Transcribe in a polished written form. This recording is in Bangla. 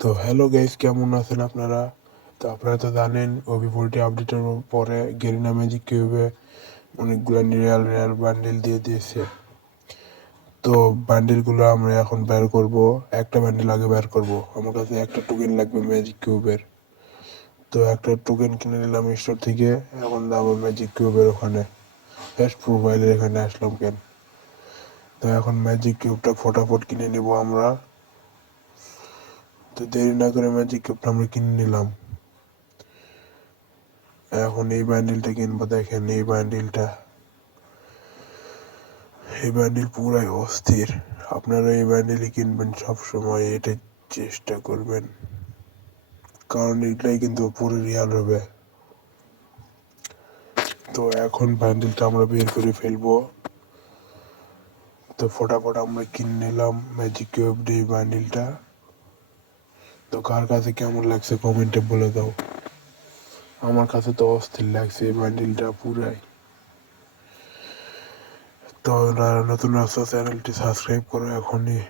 তো হ্যালো গাইস, কেমন আছেন আপনারা? তো আপনারা তো জানেন ওবি40 আপডেটের পরে গেরিনা ম্যাজিক কিউবে অনেকগুলো রিয়াল রিয়াল বান্ডিল দিয়ে দিয়েছে। তো বান্ডিলগুলো আমরা এখন বের করব। একটা বান্ডিল আগে বের করব। আমার কাছে একটা টোকেন লাগবে ম্যাজিক কিউবের। তো একটা টোকেন কিনে নিলাম স্টোর থেকে। এখন যাবো ম্যাজিক কিউবের ওখানে। ফার্স্ট প্রোফাইলের এখানে আসলাম কেন? তো এখন ম্যাজিক কিউবটা ফটাফট কিনে নিব আমরা। তো দেরি না করে ম্যাজিক কিউবটা আমরা কিনে নিলাম। এখন এই বান্ডিলটা কিনবো। দেখেন এই বান্ডিল পুরাই অস্থির। আপনারা এই বান্ডিলই কিনবেন সবসময়, এটাই চেষ্টা করবেন, কারণ এটাই কিন্তু পুরো রিয়াল হবে। তো এখন বান্ডিলটা আমরা বের করে ফেলবো। তো ফটাফট আমরা কিনে নিলাম ম্যাজিক কিউব দিয়ে বান্ডিলটা। তো কার কাছে কেমন লাগছে কমেন্টে বলে দাও। আমার কাছে তো অস্থির লাগছে এই বান্ডিলটা পুরাই। তো নতুন রাস্তা চ্যানেলটি সাবস্ক্রাইব করো এখনই।